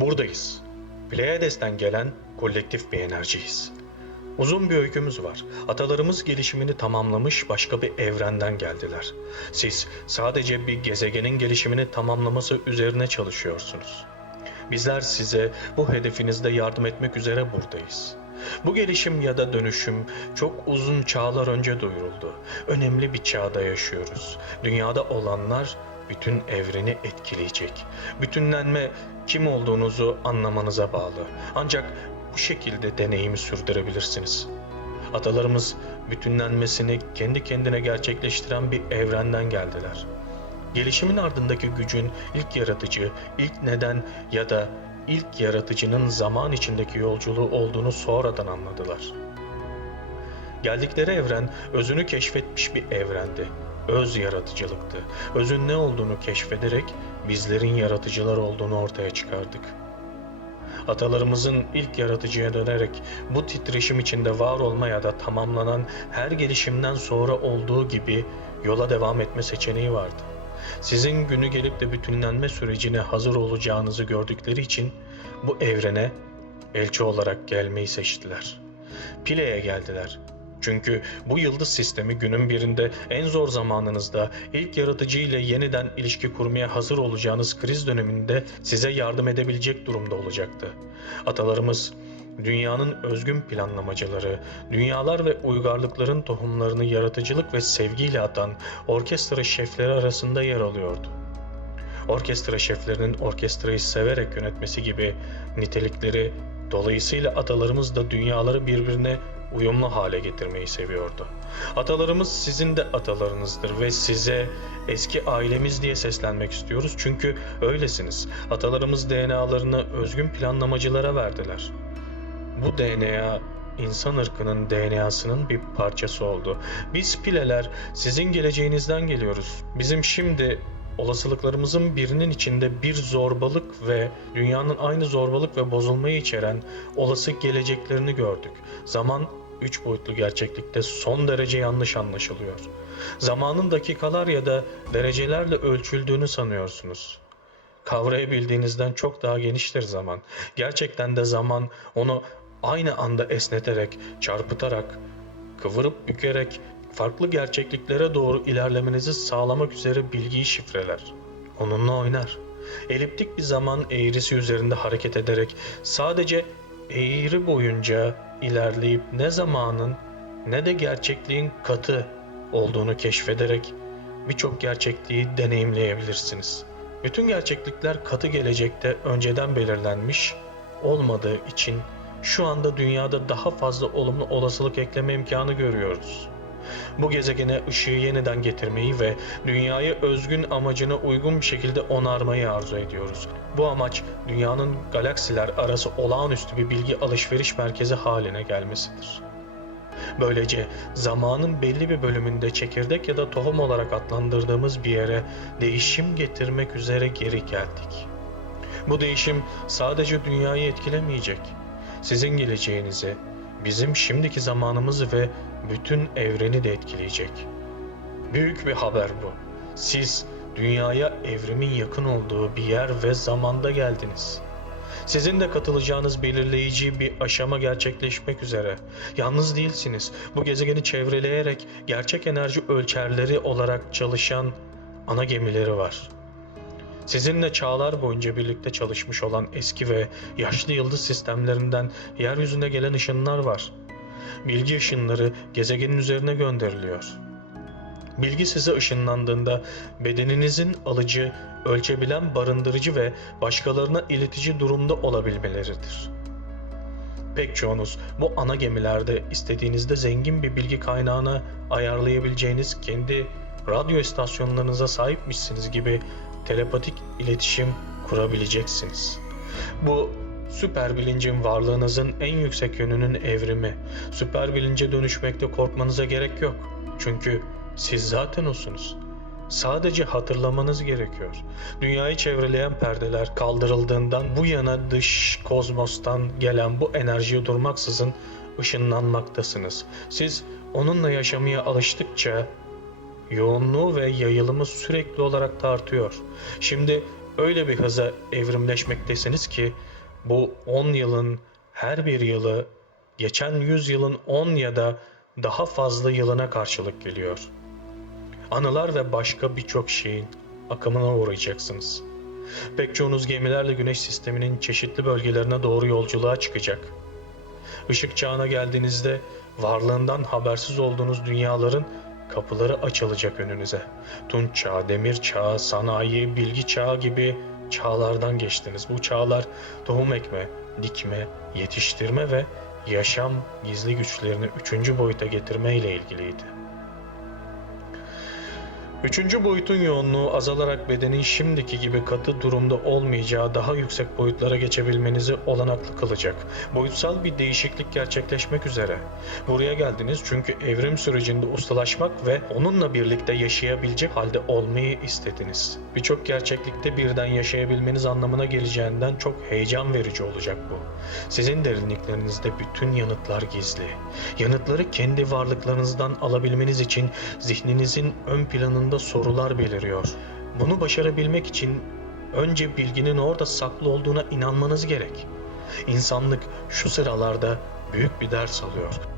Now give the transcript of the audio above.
Buradayız. Pleiades'ten gelen kolektif bir enerjiyiz. Uzun bir öykümüz var. Atalarımız gelişimini tamamlamış başka bir evrenden geldiler. Siz sadece bir gezegenin gelişimini tamamlaması üzerine çalışıyorsunuz. Bizler size bu hedefinizde yardım etmek üzere buradayız. Bu gelişim ya da dönüşüm çok uzun çağlar önce duyuruldu. Önemli bir çağda yaşıyoruz. Dünyada olanlar bütün evreni etkileyecek. Bütünlenme kim olduğunuzu anlamanıza bağlı. Ancak bu şekilde deneyimi sürdürebilirsiniz. Atalarımız bütünlenmesini kendi kendine gerçekleştiren bir evrenden geldiler. Gelişimin ardındaki gücün ilk yaratıcı, ilk neden ya da ilk yaratıcının zaman içindeki yolculuğu olduğunu sonradan anladılar. Geldikleri evren özünü keşfetmiş bir evrendi. Öz yaratıcılıktı. Özün ne olduğunu keşfederek bizlerin yaratıcılar olduğunu ortaya çıkardık. Atalarımızın ilk yaratıcıya dönerek bu titreşim içinde var olma ya da tamamlanan her gelişimden sonra olduğu gibi yola devam etme seçeneği vardı. Sizin günü gelip de bütünlenme sürecine hazır olacağınızı gördükleri için bu evrene elçi olarak gelmeyi seçtiler. Pile'ye geldiler. Çünkü bu yıldız sistemi günün birinde en zor zamanınızda ilk yaratıcı ile yeniden ilişki kurmaya hazır olacağınız kriz döneminde size yardım edebilecek durumda olacaktı. Atalarımız dünyanın özgün planlamacıları, dünyalar ve uygarlıkların tohumlarını yaratıcılık ve sevgiyle atan orkestra şefleri arasında yer alıyordu. Orkestra şeflerinin orkestrayı severek yönetmesi gibi nitelikleri, dolayısıyla atalarımız da dünyaları birbirine uyumlu hale getirmeyi seviyordu. Atalarımız sizin de atalarınızdır ve size eski ailemiz diye seslenmek istiyoruz çünkü öylesiniz. Atalarımız DNA'larını özgün planlamacılara verdiler. Bu DNA insan ırkının DNA'sının bir parçası oldu. Biz Pileler sizin geleceğinizden geliyoruz. Bizim şimdi olasılıklarımızın birinin içinde bir zorbalık ve dünyanın aynı zorbalık ve bozulmayı içeren olası geleceklerini gördük. Zaman 3 boyutlu gerçeklikte son derece yanlış anlaşılıyor. Zamanın dakikalar ya da derecelerle ölçüldüğünü sanıyorsunuz. Kavrayabildiğinizden çok daha geniştir zaman. Gerçekten de zaman onu aynı anda esneterek, çarpıtarak, kıvırıp bükerek farklı gerçekliklere doğru ilerlemenizi sağlamak üzere bilgiyi şifreler. Onunla oynar. Eliptik bir zaman eğrisi üzerinde hareket ederek sadece eğri boyunca ilerleyip ne zamanın ne de gerçekliğin katı olduğunu keşfederek birçok gerçekliği deneyimleyebilirsiniz. Bütün gerçeklikler katı gelecekte önceden belirlenmiş olmadığı için şu anda dünyada daha fazla olumlu olasılık ekleme imkanı görüyoruz. Bu gezegene ışığı yeniden getirmeyi ve dünyayı özgün amacına uygun bir şekilde onarmayı arzu ediyoruz. Bu amaç dünyanın galaksiler arası olağanüstü bir bilgi alışveriş merkezi haline gelmesidir. Böylece zamanın belli bir bölümünde çekirdek ya da tohum olarak adlandırdığımız bir yere değişim getirmek üzere geri geldik. Bu değişim sadece dünyayı etkilemeyecek. Sizin geleceğinizi, bizim şimdiki zamanımızı ve bütün evreni de etkileyecek. Büyük bir haber bu. Siz dünyaya evrimin yakın olduğu bir yer ve zamanda geldiniz. Sizin de katılacağınız belirleyici bir aşama gerçekleşmek üzere. Yalnız değilsiniz. Bu gezegeni çevreleyerek gerçek enerji ölçerleri olarak çalışan ana gemileri var. Sizinle çağlar boyunca birlikte çalışmış olan eski ve yaşlı yıldız sistemlerinden yeryüzüne gelen ışınlar var. Bilgi ışınları gezegenin üzerine gönderiliyor. Bilgi size ışınlandığında bedeninizin alıcı, ölçebilen, barındırıcı ve başkalarına iletici durumda olabilmeleridir. Pek çoğunuz bu ana gemilerde istediğinizde zengin bir bilgi kaynağına ayarlayabileceğiniz kendi radyo istasyonlarınıza sahipmişsiniz gibi telepatik iletişim kurabileceksiniz. Bu süper bilincin varlığınızın en yüksek yönünün evrimi. Süper bilince dönüşmekte korkmanıza gerek yok. Çünkü siz zaten osunuz. Sadece hatırlamanız gerekiyor. Dünyayı çevreleyen perdeler kaldırıldığından bu yana dış kozmostan gelen bu enerjiye durmaksızın ışınlanmaktasınız. Siz onunla yaşamaya alıştıkça yoğunluğu ve yayılımı sürekli olarak da artıyor. Şimdi öyle bir hıza evrimleşmektesiniz ki bu 10 yılın her bir yılı geçen 100 yılın 10 ya da daha fazla yılına karşılık geliyor. Anılar ve başka birçok şeyin akımına uğrayacaksınız. Pek çoğunuz gemilerle Güneş sisteminin çeşitli bölgelerine doğru yolculuğa çıkacak. Işık çağına geldiğinizde varlığından habersiz olduğunuz dünyaların kapıları açılacak önünüze. Tunç çağı, demir çağı, sanayi, bilgi çağı gibi çağlardan geçtiniz. Bu çağlar tohum ekme, dikme, yetiştirme ve yaşam gizli güçlerini üçüncü boyuta getirme ile ilgiliydi. Üçüncü boyutun yoğunluğu azalarak bedenin şimdiki gibi katı durumda olmayacağı daha yüksek boyutlara geçebilmenizi olanaklı kılacak. Boyutsal bir değişiklik gerçekleşmek üzere. Buraya geldiniz çünkü evrim sürecinde ustalaşmak ve onunla birlikte yaşayabilecek halde olmayı istediniz. Birçok gerçeklikte birden yaşayabilmeniz anlamına geleceğinden çok heyecan verici olacak bu. Sizin derinliklerinizde bütün yanıtlar gizli. Yanıtları kendi varlıklarınızdan alabilmeniz için zihninizin ön planında sorular beliriyor. Bunu başarabilmek için önce bilginin orada saklı olduğuna inanmanız gerek. İnsanlık şu sıralarda büyük bir ders alıyor.